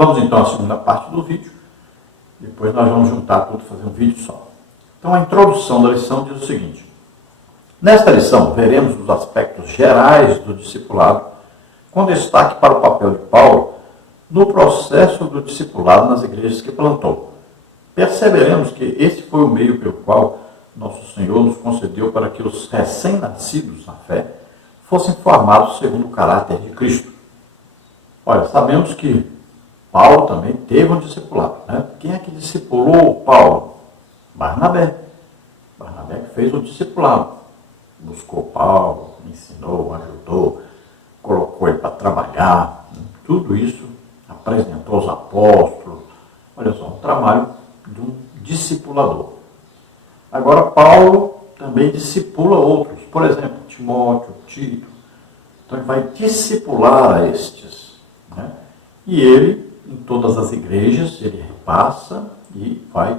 Vamos então à segunda parte do vídeo. Depois nós vamos juntar tudo e fazer um vídeo só. Então a introdução da lição diz o seguinte. Nesta lição veremos os aspectos gerais do discipulado, com destaque para o papel de Paulo no processo do discipulado nas igrejas que plantou. Perceberemos que esse foi o meio pelo qual nosso Senhor nos concedeu para que os recém-nascidos na fé fossem formados segundo o caráter de Cristo. Olha, sabemos que Paulo também teve um discipulado, né? Quem é que discipulou Paulo? Barnabé. Barnabé que fez o discipulado. Buscou Paulo, ensinou, ajudou, colocou ele para trabalhar. Tudo isso apresentou aos apóstolos. Olha só, um trabalho de um discipulador. Agora, Paulo também discipula outros. Por exemplo, Timóteo, Tito. Então, ele vai discipular a estes, né? E ele, em todas as igrejas, ele repassa e vai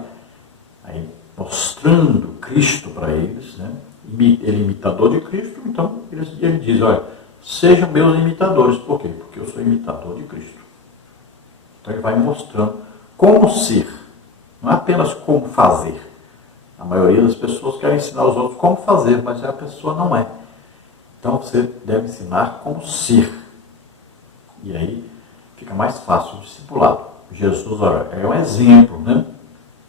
aí, mostrando Cristo para eles, né? Ele é imitador de Cristo, então ele diz, olha, sejam meus imitadores. Por quê? Porque eu sou imitador de Cristo. Então ele vai mostrando como ser, não é apenas como fazer. A maioria das pessoas querem ensinar os outros como fazer, mas a pessoa não é. Então você deve ensinar como ser. E aí fica mais fácil o discipulado. Jesus, olha, é um exemplo, né?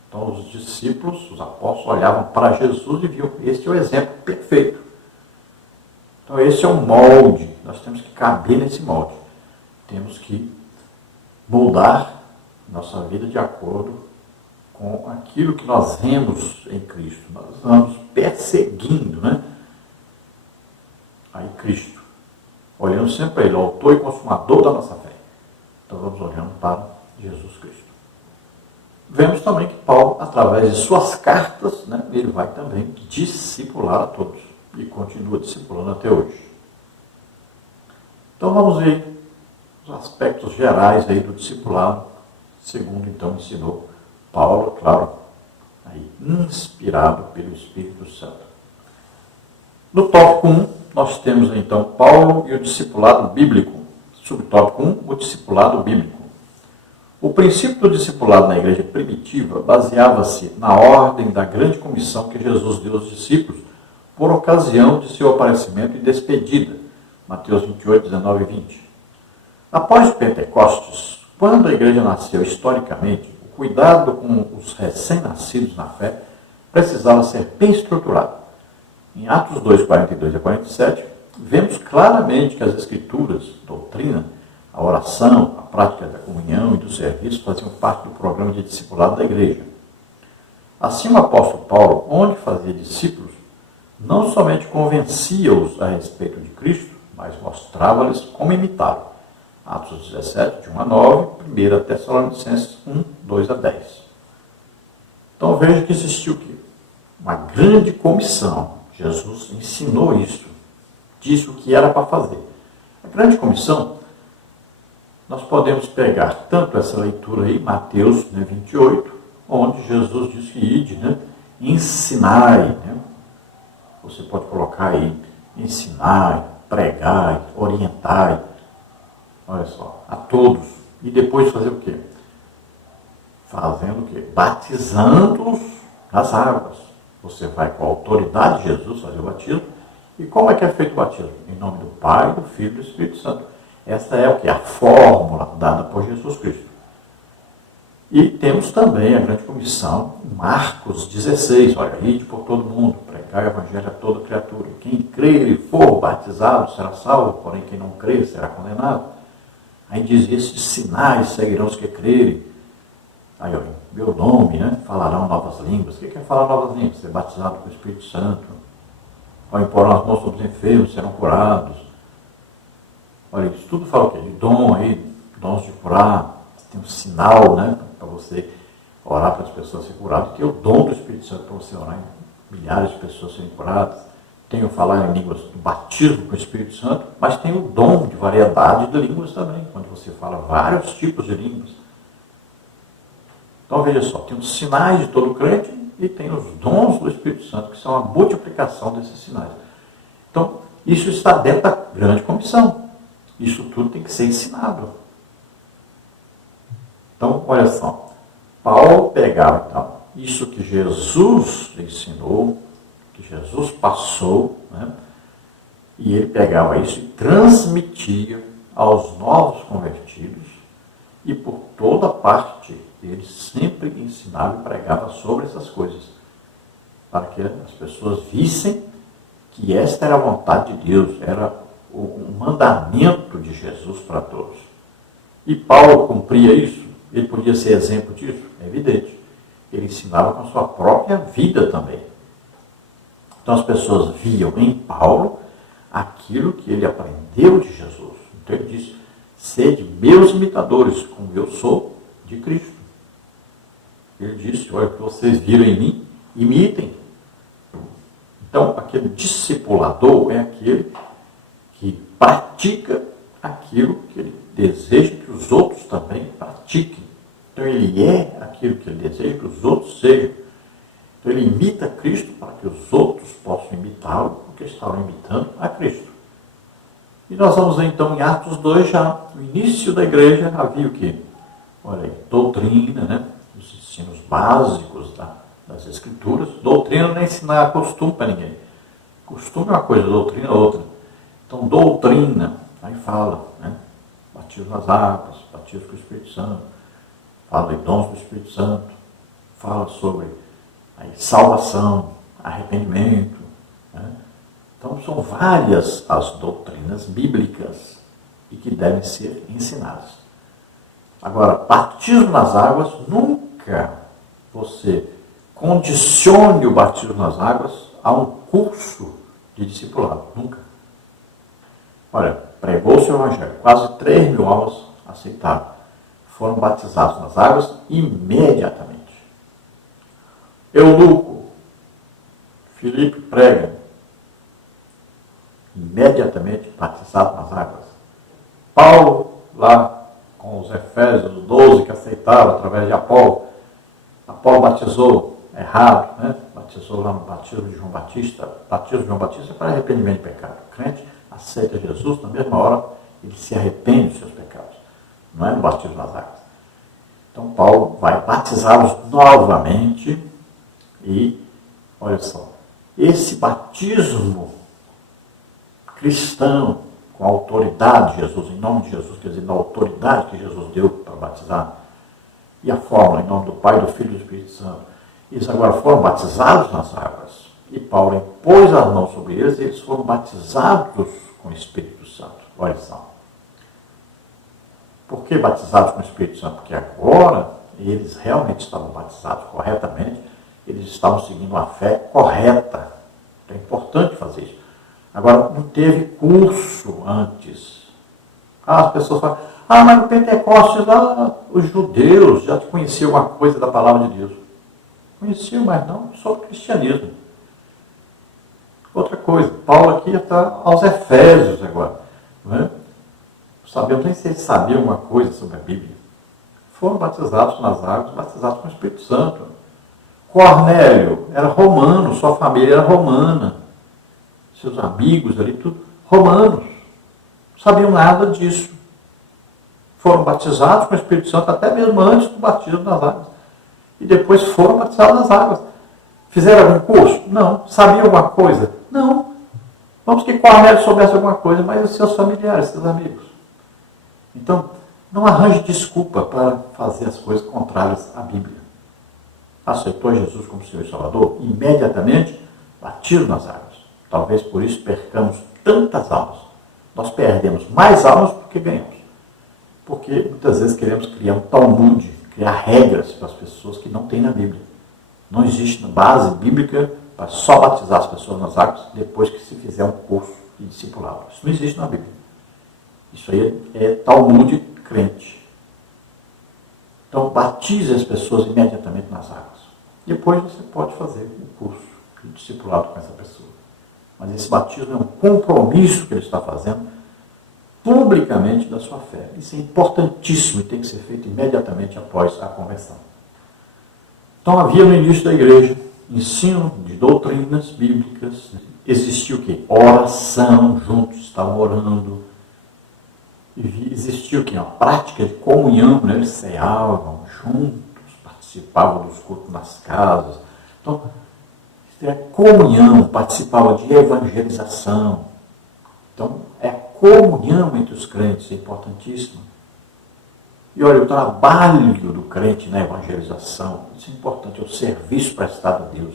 Então os discípulos, os apóstolos, olhavam para Jesus e viam, esse é o exemplo perfeito. Então esse é o molde, nós temos que caber nesse molde. Temos que moldar nossa vida de acordo com aquilo que nós vemos em Cristo. Nós vamos perseguindo, né? Aí Cristo, olhando sempre para Ele, o autor e consumador da nossa fé. Então vamos olhando para Jesus Cristo. Vemos também que Paulo, através de suas cartas, né, ele vai também discipular a todos. E continua discipulando até hoje. Então vamos ver os aspectos gerais aí do discipulado, segundo então ensinou Paulo, claro, aí, inspirado pelo Espírito Santo. No tópico 1, nós temos então Paulo e o discipulado bíblico. Subtópico 1, o discipulado bíblico. O princípio do discipulado na igreja primitiva baseava-se na ordem da grande comissão que Jesus deu aos discípulos por ocasião de seu aparecimento e despedida. Mateus 28, 19 e 20. Após Pentecostes, quando a igreja nasceu historicamente, o cuidado com os recém-nascidos na fé precisava ser bem estruturado. Em Atos 2, 42 a 47, vemos claramente que as escrituras, doutrina, a oração, a prática da comunhão e do serviço faziam parte do programa de discipulado da igreja. Assim, o apóstolo Paulo, onde fazia discípulos, não somente convencia-os a respeito de Cristo, mas mostrava-lhes como imitá-lo. Atos 17, de 1 a 9, 1 Tessalonicenses 1, 2 a 10. Então veja que existiu o quê? Uma grande comissão. Jesus ensinou isso, disse o que era para fazer. A grande comissão, nós podemos pegar tanto essa leitura aí, Mateus 28, onde Jesus diz que ide, né? Ensinai, né? Você pode colocar aí, ensinai, pregai, orientai, olha só, a todos. E depois fazer o quê? Fazendo o quê? Batizando-os nas águas. Você vai com a autoridade de Jesus fazer o batismo. E como é que é feito o batismo? Em nome do Pai, do Filho e do Espírito Santo. Essa é o que? A fórmula dada por Jesus Cristo. E temos também a grande comissão, Marcos 16, olha, ide por todo mundo, pregai o evangelho a toda criatura. Quem crer e for batizado será salvo, porém quem não crer será condenado. Aí diz, esses sinais seguirão os que crerem. Aí, olha, meu nome, né? Falarão novas línguas. O que é falar novas línguas? Ser batizado com o Espírito Santo. Ao impor as mãos sobre os enfermos, serão curados. Olha, isso tudo fala o quê? De dom aí, dons de curar. Tem um sinal, né? Para você orar para as pessoas serem curadas. Tem o dom do Espírito Santo para você orar em milhares de pessoas serem curadas. Tem o falar em línguas do batismo com o Espírito Santo, mas tem o dom de variedade de línguas também, quando você fala vários tipos de línguas. Então veja só, tem os sinais de todo crente e tem os dons do Espírito Santo, que são a multiplicação desses sinais. Então, isso está dentro da grande comissão. Isso tudo tem que ser ensinado. Então, olha só, Paulo pegava então isso que Jesus ensinou, que Jesus passou, né? E ele pegava isso e transmitia aos novos convertidos, e por toda parte ele sempre ensinava e pregava sobre essas coisas, para que as pessoas vissem que esta era a vontade de Deus, era o mandamento de Jesus para todos. E Paulo cumpria isso? Ele podia ser exemplo disso? É evidente. Ele ensinava com a sua própria vida também. Então as pessoas viam em Paulo aquilo que ele aprendeu de Jesus. Então ele disse, sede meus imitadores, como eu sou de Cristo. Ele disse, olha, o que vocês viram em mim, imitem. Então, aquele discipulador é aquele que pratica aquilo que ele deseja que os outros também pratiquem. Então, ele é aquilo que ele deseja que os outros sejam. Então, ele imita Cristo para que os outros possam imitá-lo, porque estavam imitando a Cristo. E nós vamos ver, então, em Atos 2, já no início da igreja, havia o quê? Olha aí, doutrina, né? Os ensinos básicos das Escrituras. Doutrina não é ensinar costume para ninguém. Costume é uma coisa, doutrina é outra. Então, doutrina, aí fala, né? Batismo nas águas, batismo com o Espírito Santo, fala de dons do Espírito Santo, fala sobre aí, salvação, arrependimento, né? Então, são várias as doutrinas bíblicas e que devem ser ensinadas. Agora, batismo nas águas, nunca você condicione o batismo nas águas a um curso de discipulado. Nunca. Olha, pregou-se o Evangelho. Quase 3 mil almas aceitaram. Foram batizados nas águas imediatamente. Eunuco, Filipe prega. Imediatamente batizado nas águas. Paulo, lá com os Efésios, 12 que aceitaram através de Apolo. Apolo batizou errado, né? Batizou lá no batismo de João Batista. Batismo de João Batista é para arrependimento de pecado. O crente aceita Jesus, na mesma hora ele se arrepende dos seus pecados. Não é no batismo nas águas. Então Paulo vai batizá-los novamente e, olha só, esse batismo cristão, com a autoridade de Jesus, em nome de Jesus, quer dizer, na autoridade que Jesus deu para batizar, e a fórmula em nome do Pai, do Filho e do Espírito Santo, eles agora foram batizados nas águas, e Paulo impôs as mãos sobre eles, e eles foram batizados com o Espírito Santo. Olha só. Por que batizados com o Espírito Santo? Porque agora eles realmente estavam batizados corretamente, eles estavam seguindo a fé correta. É importante fazer isso. Agora, não teve curso antes. As pessoas falam, mas no Pentecostes lá, os judeus já conheciam alguma coisa da palavra de Deus. Conheciam, mas não sobre o cristianismo. Outra coisa, Paulo aqui está aos Efésios agora. Não é? Sabemos nem se eles sabiam alguma coisa sobre a Bíblia. Foram batizados nas águas, batizados com o Espírito Santo. Cornélio era romano, sua família era romana. Seus amigos ali, tudo romanos. Não sabiam nada disso. Foram batizados com o Espírito Santo até mesmo antes do batismo nas águas. E depois foram batizados nas águas. Fizeram algum curso? Não. Sabiam alguma coisa? Não. Vamos que Cornélio soubesse alguma coisa, mas os seus familiares, seus amigos. Então, não arranje desculpa para fazer as coisas contrárias à Bíblia. Aceitou Jesus como Senhor e Salvador? Imediatamente, batismo nas águas. Talvez por isso percamos tantas almas. Nós perdemos mais almas do que ganhamos. Porque muitas vezes queremos criar um Talmud, criar regras para as pessoas que não tem na Bíblia. Não existe base bíblica para só batizar as pessoas nas águas depois que se fizer um curso de discipulado. Isso não existe na Bíblia. Isso aí é Talmud crente. Então, batize as pessoas imediatamente nas águas. Depois você pode fazer um curso de discipulado com essa pessoa. Mas esse batismo é um compromisso que ele está fazendo publicamente da sua fé. Isso é importantíssimo e tem que ser feito imediatamente após a conversão. Então havia no início da igreja ensino de doutrinas bíblicas. Existia o quê? Oração, juntos estavam orando. E existia o quê? Uma prática de comunhão, né? Eles ceavam juntos, participavam dos cultos nas casas. Então, é comunhão, participavam de evangelização. Então, é a comunhão entre os crentes, é importantíssimo. E olha, o trabalho do crente na evangelização, isso é importante, é o serviço prestado a Deus.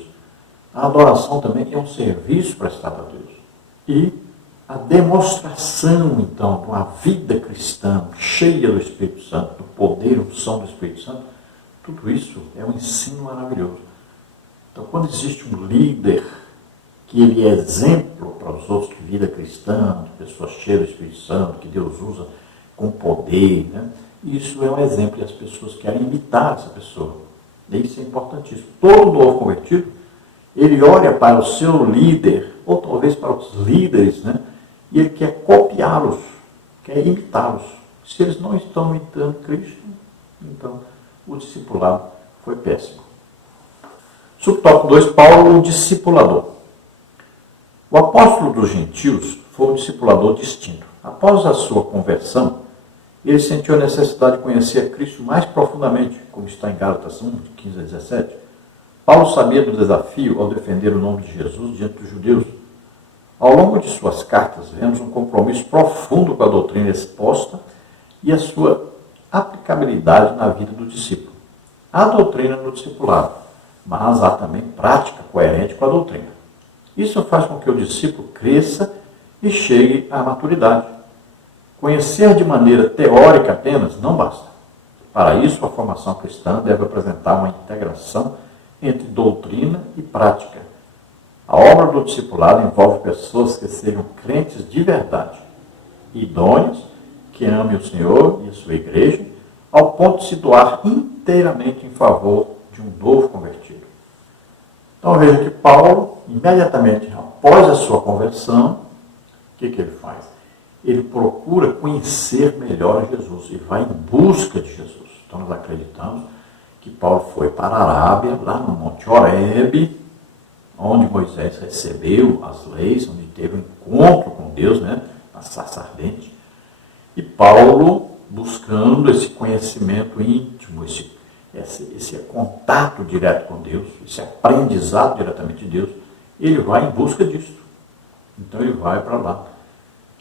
A adoração também é um serviço prestado a Deus. E a demonstração, então, de uma vida cristã cheia do Espírito Santo, do poder e unção do Espírito Santo, tudo isso é um ensino maravilhoso. Então, quando existe um líder que ele é exemplo para os outros de vida cristã, de pessoas cheias do Espírito Santo, que Deus usa com poder, né? Isso é um exemplo e as pessoas querem imitar essa pessoa. E isso é importantíssimo. Todo novo convertido, ele olha para o seu líder, ou talvez para os líderes, né? E ele quer copiá-los, quer imitá-los. Se eles não estão imitando Cristo, então o discipulado foi péssimo. Subtópico 2, Paulo, o discipulador. O apóstolo dos gentios foi um discipulador distinto. Após a sua conversão, ele sentiu a necessidade de conhecer a Cristo mais profundamente, como está em Gálatas 1, de 15 a 17. Paulo sabia do desafio ao defender o nome de Jesus diante dos judeus. Ao longo de suas cartas, vemos um compromisso profundo com a doutrina exposta e a sua aplicabilidade na vida do discípulo. Há doutrina no discipulado, mas há também prática coerente com a doutrina. Isso faz com que o discípulo cresça e chegue à maturidade. Conhecer de maneira teórica apenas não basta. Para isso, a formação cristã deve apresentar uma integração entre doutrina e prática. A obra do discipulado envolve pessoas que sejam crentes de verdade, idôneos, que amem o Senhor e a sua igreja, ao ponto de se doar inteiramente em favor de um novo convertido. Então veja que Paulo, imediatamente após a sua conversão, o que ele faz? Ele procura conhecer melhor Jesus e vai em busca de Jesus. Então nós acreditamos que Paulo foi para a Arábia, lá no Monte Horebe, onde Moisés recebeu as leis, onde teve um encontro com Deus, né, na sarça ardente. E Paulo, buscando esse conhecimento íntimo, esse contato direto com Deus, esse aprendizado diretamente de Deus, ele vai em busca disso. Então ele vai para lá.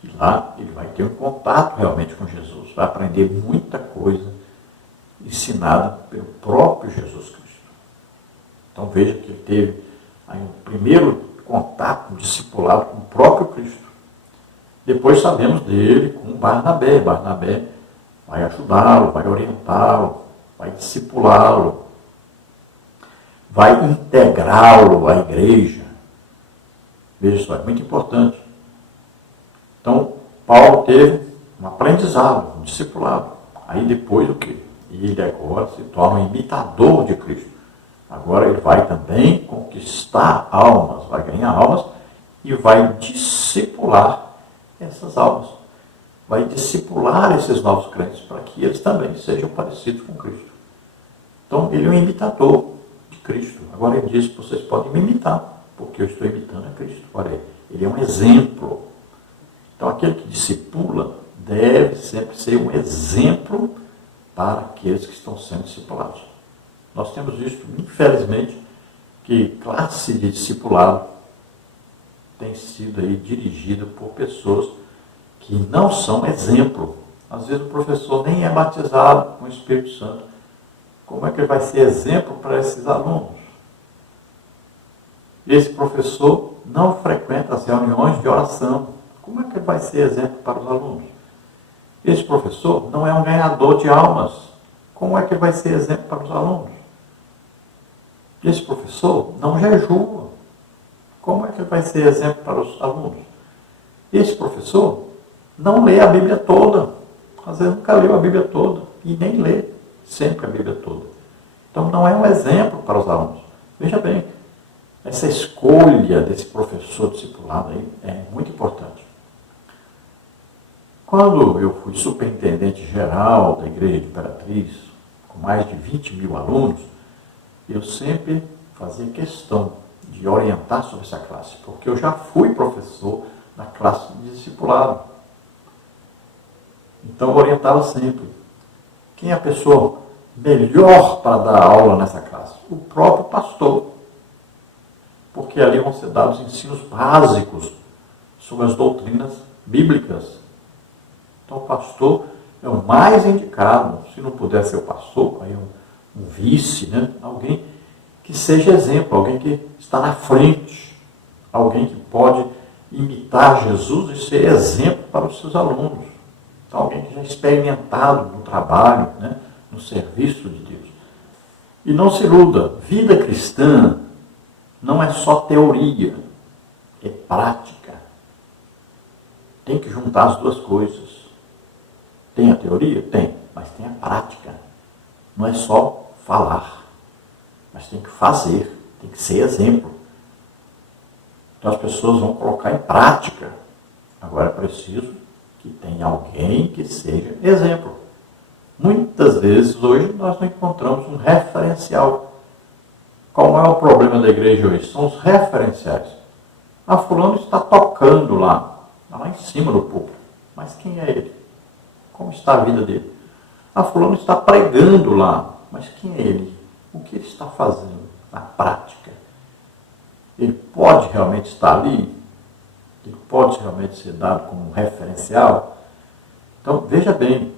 E lá ele vai ter um contato realmente com Jesus, vai aprender muita coisa ensinada pelo próprio Jesus Cristo. Então veja que ele teve aí um primeiro contato, um discipulado com o próprio Cristo. Depois sabemos dele com Barnabé. Barnabé vai ajudá-lo, vai orientá-lo, vai discipulá-lo, vai integrá-lo à igreja. Veja só, é muito importante. Então, Paulo teve um aprendizado, um discipulado. Aí depois o quê? Ele agora se torna um imitador de Cristo. Agora ele vai também conquistar almas, vai ganhar almas e vai discipular essas almas. Vai discipular esses novos crentes para que eles também sejam parecidos com Cristo. Então ele é um imitador de Cristo. Agora ele diz que vocês podem me imitar, porque eu estou imitando a Cristo. Olha, ele é um exemplo. Então aquele que discipula deve sempre ser um exemplo para aqueles que estão sendo discipulados. Nós temos visto, infelizmente, que classe de discipulado tem sido aí dirigida por pessoas que não são exemplo. Às vezes o professor nem é batizado com o Espírito Santo. Como é que ele vai ser exemplo para esses alunos? Esse professor não frequenta as reuniões de oração. Como é que ele vai ser exemplo para os alunos? Esse professor não é um ganhador de almas. Como é que ele vai ser exemplo para os alunos? Esse professor não jejua. Como é que ele vai ser exemplo para os alunos? Esse professor não lê a Bíblia toda. Às vezes nunca leu a Bíblia toda e nem lê sempre a Bíblia toda. Então não é um exemplo para os alunos. Veja bem, essa escolha desse professor discipulado aí é muito importante. Quando eu fui superintendente geral da Igreja de Imperatriz, com mais de 20 mil alunos, eu sempre fazia questão de orientar sobre essa classe, porque eu já fui professor na classe de discipulado. Então eu orientava sempre. Quem é a pessoa melhor para dar aula nessa classe? O próprio pastor. Porque ali vão ser dados ensinos básicos sobre as doutrinas bíblicas. Então o pastor é o mais indicado. Se não puder ser o pastor, aí um vice, né? Alguém que seja exemplo, alguém que está na frente, alguém que pode imitar Jesus e ser exemplo para os seus alunos. Então, alguém que já é experimentado no trabalho, né? No serviço de Deus. E não se iluda, vida cristã não é só teoria, é prática. Tem que juntar as duas coisas. Tem a teoria? Tem, mas tem a prática. Não é só falar, mas tem que fazer, tem que ser exemplo. Então as pessoas vão colocar em prática. Agora é preciso que tenha alguém que seja exemplo. Muitas vezes hoje nós não encontramos um referencial. Qual é o problema da igreja hoje? São os referenciais. Ah, fulano está tocando lá em cima do púlpito. Mas quem é ele? Como está a vida dele? Ah, fulano está pregando lá. Mas quem é ele? O que ele está fazendo na prática? Ele pode realmente estar ali? Ele pode realmente ser dado como um referencial? Então, veja bem.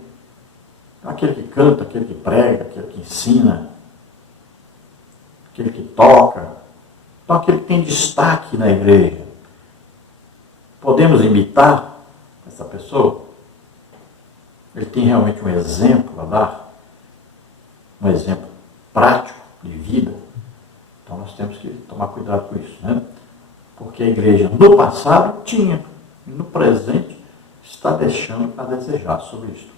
Aquele que canta, aquele que prega, aquele que ensina, aquele que toca. Então, aquele que tem destaque na igreja. Podemos imitar essa pessoa? Ele tem realmente um exemplo a dar? Um exemplo prático de vida? Então, nós temos que tomar cuidado com isso, né? Porque a igreja, no passado, tinha. E no presente, está deixando a desejar sobre isso.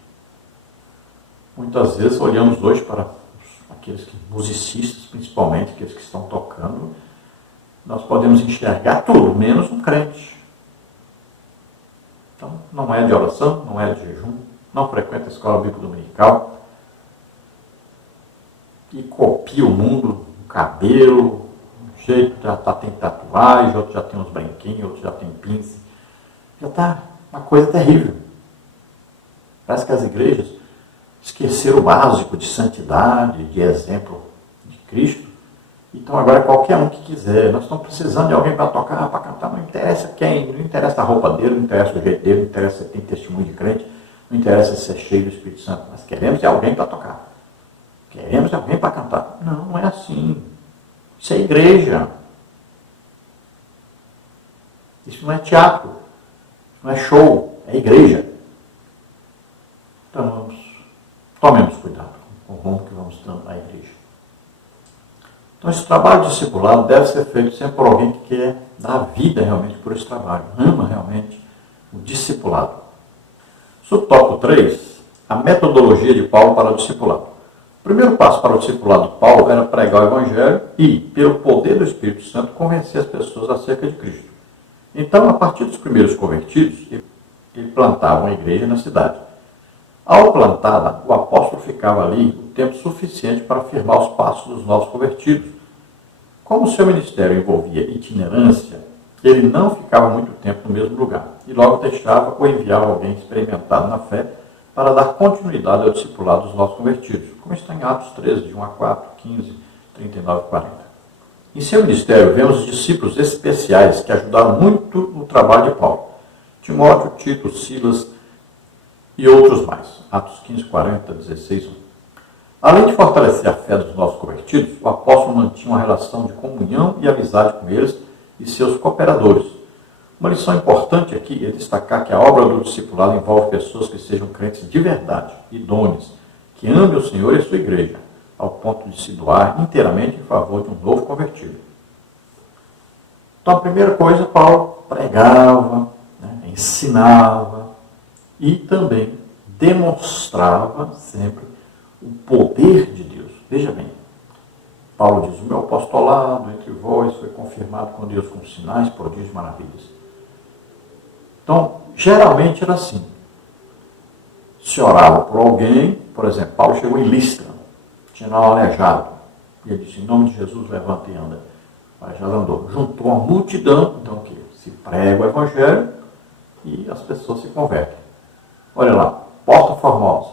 Muitas vezes, olhamos hoje para aqueles musicistas, principalmente, aqueles que estão tocando, nós podemos enxergar tudo, menos um crente. Então, não é de oração, não é de jejum, não frequenta a escola bíblica dominical, e copia o mundo, o cabelo, o jeito, já tem tatuagem, outro já tem uns brinquinhos, outro já tem pince. Já está uma coisa terrível. Parece que as igrejas esqueceram o básico de santidade, de exemplo de Cristo. Então agora qualquer um que quiser, nós estamos precisando de alguém para tocar, para cantar, não interessa quem, não interessa a roupa dele, não interessa o jeito dele, não interessa se tem testemunho de crente, não interessa se é cheio do Espírito Santo, nós queremos alguém para tocar. Queremos alguém para cantar. Não, não é assim. Isso é igreja. Isso não é teatro, não é show, é igreja. Então tomemos cuidado com o rumo que vamos dando à igreja. Então esse trabalho discipulado deve ser feito sempre por alguém que quer dar vida realmente por esse trabalho, ama realmente o discipulado. Subtópico 3, a metodologia de Paulo para o discipulado. O primeiro passo para o discipulado de Paulo era pregar o Evangelho e, pelo poder do Espírito Santo, convencer as pessoas acerca de Cristo. Então, a partir dos primeiros convertidos, ele plantava uma igreja na cidade. Ao plantá-la, o apóstolo ficava ali o tempo suficiente para firmar os passos dos novos convertidos. Como o seu ministério envolvia itinerância, ele não ficava muito tempo no mesmo lugar e logo deixava ou enviava alguém experimentado na fé para dar continuidade ao discipulado dos novos convertidos, como está em Atos 13, de 1 a 4, 15, 39 e 40. Em seu ministério, vemos discípulos especiais que ajudaram muito no trabalho de Paulo. Timóteo, Tito, Silas e outros mais. Atos 15, 40, 16, 1. Além de fortalecer a fé dos novos convertidos, o apóstolo mantinha uma relação de comunhão e amizade com eles e seus cooperadores. Uma lição importante aqui é destacar que a obra do discipulado envolve pessoas que sejam crentes de verdade, idôneos, que amem o Senhor e a sua igreja, ao ponto de se doar inteiramente em favor de um novo convertido. Então, a primeira coisa, Paulo pregava, ensinava e também demonstrava sempre o poder de Deus. Veja bem, Paulo diz, o meu apostolado entre vós foi confirmado com Deus com sinais, prodígios e maravilhas. Então, geralmente era assim. Se orava por alguém, por exemplo, Paulo chegou em Listra, tinha um aleijado, e ele disse, em nome de Jesus, levanta e anda. O aleijado andou. Juntou uma multidão, então o que? Se prega o Evangelho e as pessoas se convertem. Olha lá, Porta Formosa.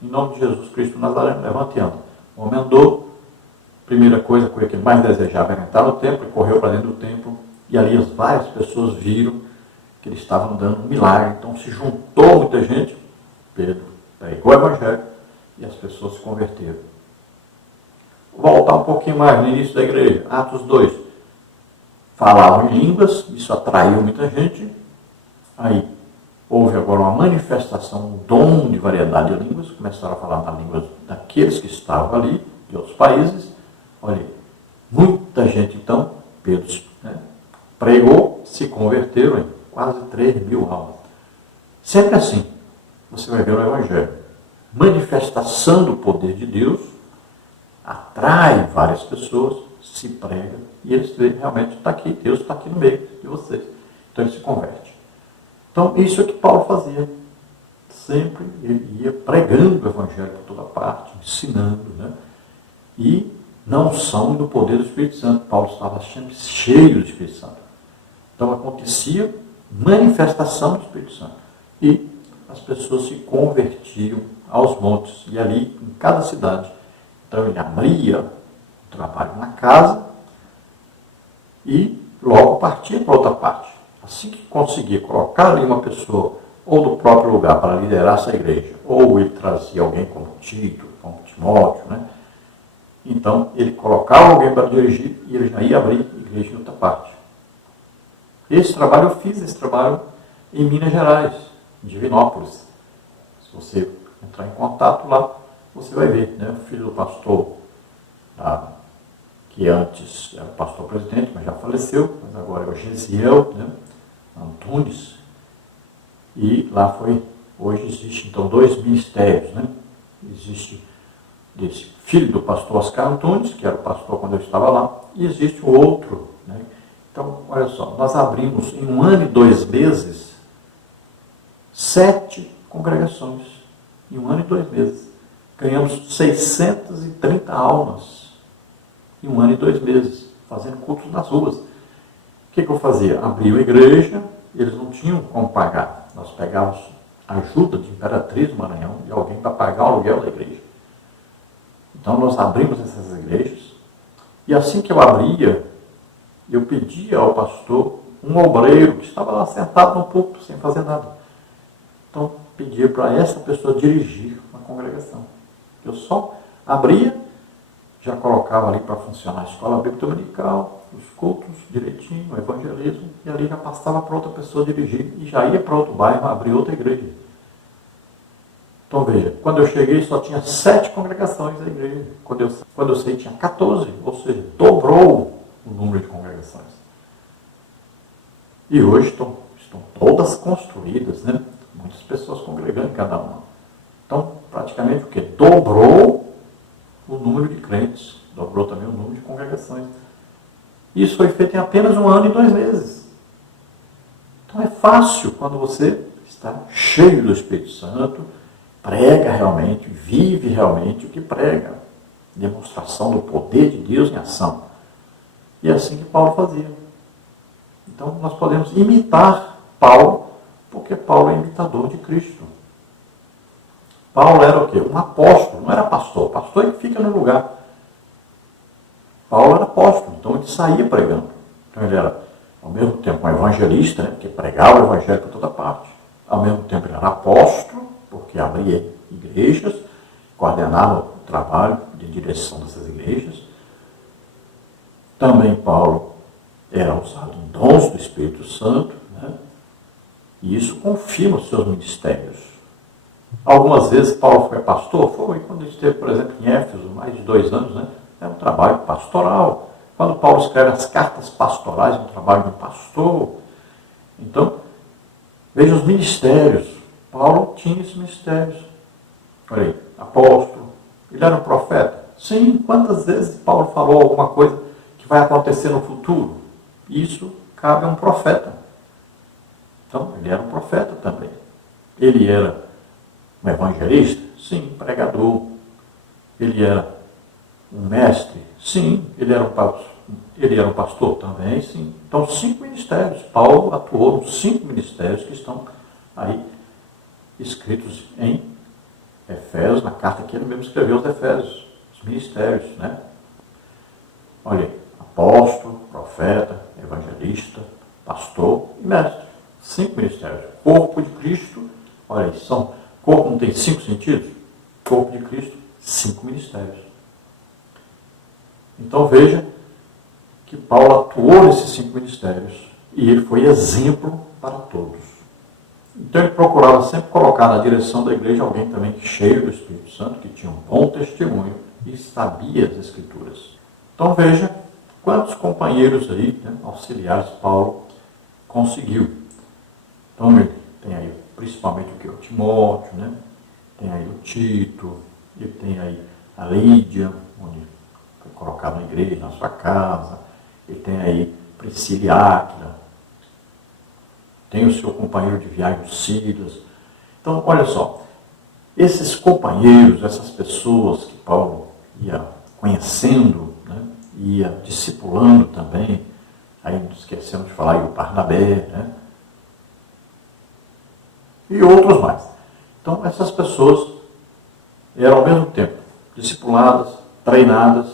Em nome de Jesus Cristo Nazareno, levante e anda. O homem andou, primeira coisa que ele mais desejava era entrar no templo, ele correu para dentro do templo, e ali as várias pessoas viram que ele estava andando um milagre. Então se juntou muita gente, Pedro pregou o Evangelho, e as pessoas se converteram. Vou voltar um pouquinho mais no início da igreja, Atos 2. Falavam em línguas, isso atraiu muita gente. Aí houve agora uma manifestação, um dom de variedade de línguas, começaram a falar na língua daqueles que estavam ali, de outros países. Olha, muita gente então, Pedro pregou, se converteram em quase 3.000 almas. Sempre assim, você vai ver o Evangelho. Manifestação do poder de Deus, atrai várias pessoas, se prega, e eles veem, realmente está aqui, Deus está aqui no meio de vocês. Então ele se converte. Então isso é o que Paulo fazia. Sempre ele ia pregando o Evangelho por toda parte, ensinando, né? E na unção e no poder do Espírito Santo. Paulo estava sempre cheio do Espírito Santo. Então acontecia manifestação do Espírito Santo. E as pessoas se convertiam aos montes. E ali, em cada cidade. Então ele abria o trabalho na casa e logo partia para outra parte. Assim que conseguia colocar ali uma pessoa, ou do próprio lugar, para liderar essa igreja, ou ele trazia alguém como Tito, como Timóteo, né? Então ele colocava alguém para dirigir e ele já ia abrir igreja em outra parte. Esse trabalho eu fiz, esse trabalho em Minas Gerais, em Divinópolis. Se você entrar em contato lá, você vai ver, né? O filho do pastor, que antes era pastor presidente, mas já faleceu, mas agora é o Gesiel, né? Antunes. E lá hoje existe então 2 ministérios, né? Existe esse filho do pastor Oscar Antunes, que era o pastor quando eu estava lá, e existe o outro, né? Então, olha só, nós abrimos em 1 ano e 2 meses 7 congregações, em 1 ano e 2 meses. Ganhamos 630 almas em 1 ano e 2 meses, fazendo cultos nas ruas. O que eu fazia? Abria a igreja, eles não tinham como pagar. Nós pegávamos ajuda de Imperatriz do Maranhão e alguém para pagar o aluguel da igreja. Então nós abrimos essas igrejas, e assim que eu abria, eu pedia ao pastor, um obreiro que estava lá sentado no púlpito, sem fazer nada. Então pedia para essa pessoa dirigir uma congregação. Eu só abria, já colocava ali para funcionar a escola bíblica dominical, os cultos direitinho, o evangelismo, e ali já passava para outra pessoa dirigir, e já ia para outro bairro, abrir outra igreja. Então veja, quando eu cheguei só tinha 7 congregações da igreja. Quando eu saí tinha 14, ou seja, dobrou o número de congregações. E hoje estão todas construídas, né? Muitas pessoas congregando em cada uma. Então, praticamente o quê? Dobrou o número de crentes, dobrou também o número de congregações. Isso foi feito em apenas 1 ano e 2 meses. Então é fácil quando você está cheio do Espírito Santo, prega realmente, vive realmente o que prega. Demonstração do poder de Deus em ação. E é assim que Paulo fazia. Então nós podemos imitar Paulo, porque Paulo é imitador de Cristo. Paulo era o quê? Um apóstolo, não era pastor. Pastor é que fica no lugar. Paulo era apóstolo, então ele saía pregando. Então ele era, ao mesmo tempo, um evangelista, né, porque pregava o evangelho por toda parte. Ao mesmo tempo ele era apóstolo, porque abria igrejas, coordenava o trabalho de direção dessas igrejas. Também Paulo era usado em dons do Espírito Santo, né? E isso confirma os seus ministérios. Algumas vezes Paulo foi pastor, foi quando ele esteve, por exemplo, em Éfeso, mais de 2 anos, né? Era um trabalho pastoral. Quando Paulo escreve as cartas pastorais, é um trabalho de pastor. Então, veja os ministérios. Paulo tinha esses ministérios. Olha aí, apóstolo. Ele era um profeta? Sim. Quantas vezes Paulo falou alguma coisa que vai acontecer no futuro? Isso cabe a um profeta. Então, ele era um profeta também. Ele era um evangelista? Sim. Pregador. Ele era um mestre? Sim. Ele era um pastor? Também, sim. Então, 5 ministérios. Paulo atuou nos 5 ministérios que estão aí escritos em Efésios, na carta que ele mesmo escreveu aos Efésios, os ministérios, né? Olha aí, apóstolo, profeta, evangelista, pastor e mestre. 5 ministérios. Corpo de Cristo, olha aí, corpo não tem 5 sentidos? Corpo de Cristo, 5 ministérios. Então veja que Paulo atuou nesses 5 ministérios e ele foi exemplo para todos. Então ele procurava sempre colocar na direção da igreja alguém também cheio do Espírito Santo, que tinha um bom testemunho e sabia as Escrituras. Então veja quantos companheiros aí, né, auxiliares Paulo conseguiu. Então ele tem aí principalmente o Timóteo, né? Tem aí o Tito, ele tem aí a Lídia, onde foi colocado na igreja, na sua casa, ele tem aí Priscila e Áquila, tem o seu companheiro de viagem, o Silas. Então, olha só, esses companheiros, essas pessoas que Paulo ia conhecendo, né, ia discipulando também, aí não esquecemos de falar aí o Barnabé, né, e outros mais. Então, essas pessoas eram ao mesmo tempo discipuladas, treinadas,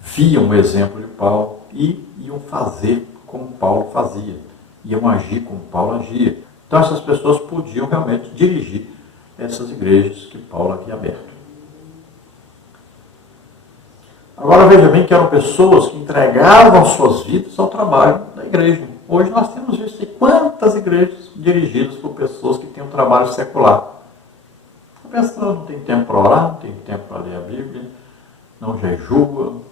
viam o exemplo de Paulo e iam fazer como Paulo fazia, iam agir como Paulo agia. Então, essas pessoas podiam realmente dirigir essas igrejas que Paulo havia aberto. Agora, veja bem que eram pessoas que entregavam suas vidas ao trabalho da igreja. Hoje nós temos visto quantas igrejas dirigidas por pessoas que têm um trabalho secular. A pessoa não tem tempo para orar, não tem tempo para ler a Bíblia, não jejua,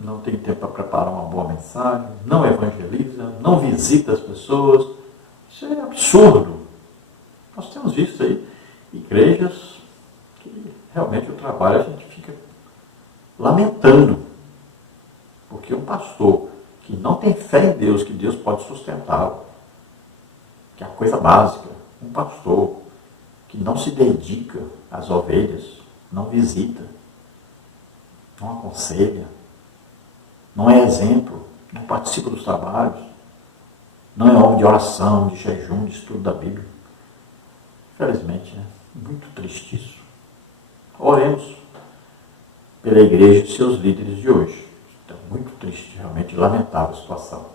não tem tempo para preparar uma boa mensagem, não evangeliza, não visita as pessoas. Isso é absurdo. Nós temos visto aí igrejas que realmente o trabalho a gente fica lamentando. Porque um pastor que não tem fé em Deus, que Deus pode sustentá-lo, que é a coisa básica, um pastor que não se dedica às ovelhas, não visita, não aconselha, não é exemplo, não participa dos trabalhos, não é homem de oração, de jejum, de estudo da Bíblia. Infelizmente, né? Muito triste isso. Oremos pela igreja e seus líderes de hoje. Então, muito triste, realmente lamentável a situação.